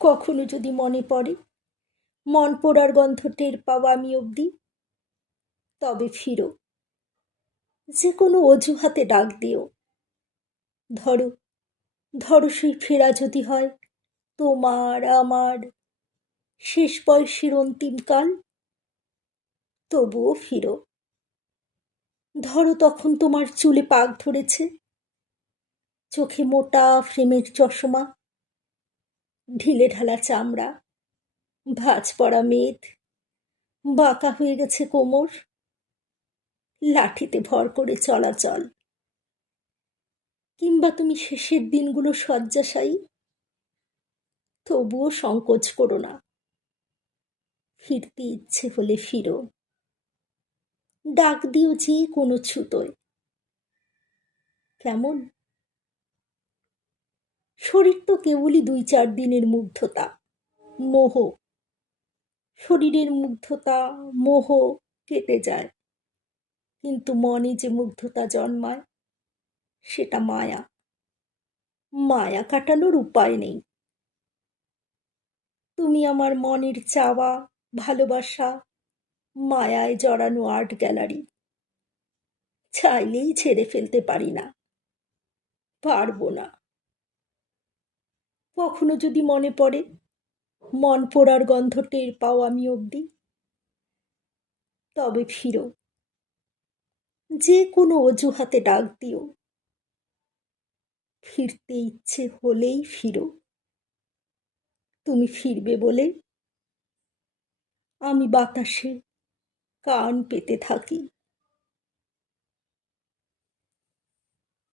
কখনো যদি মনে পড়ে, মন পোড়ার গন্ধ টের পাওয়া আমি অবধি, তবে ফিরো। যে কোনো অজুহাতে ডাক দিও। ধরো, ধরো সেই ফেরা যদি হয় তোমার আমার শেষ বয়সের অন্তিমকাল, তবুও ফিরো। ধরো তখন তোমার চুলে পাক ধরেছে, চোখে মোটা ফ্রেমের চশমা, ঢিলে ঢালা চামড়া, ভাঁজ পড়া মেদ, বাঁকা হয়ে গেছে কোমর, লাঠিতে ভর করে চলাচল। কিংবা তুমি শেষের দিনগুলো শয্যাশায়ী, তবুও সংকোচ করো না। ফিরতে ইচ্ছে হলে ফিরো। ডাক দিও যে কোনো ছুতোয়। কেমন? শরীর তো কেবলই 2-4 দিনের মুগ্ধতা, মোহ। শরীরের মুগ্ধতা, মোহ কেটে যায়, কিন্তু মনে যে মুগ্ধতা জন্মায়, সেটা মায়া। মায়া কাটানোর উপায় নেই। তুমি আমার মনের চাওয়া, ভালোবাসা, মায়ায় জড়ানো আর্ট গ্যালারি। চাইলেই ছেড়ে ফেলতে পারি না, পারবো না। কখনো যদি মনে পড়ে, মন পোড়ার গন্ধ টের পাও আমি অবধি, তবে ফিরো। যে কোনো অজুহাতে ডাক দিও। ফিরতে ইচ্ছে হলেই ফিরো। তুমি ফিরবে বলে আমি বাতাসে কান পেতে থাকি।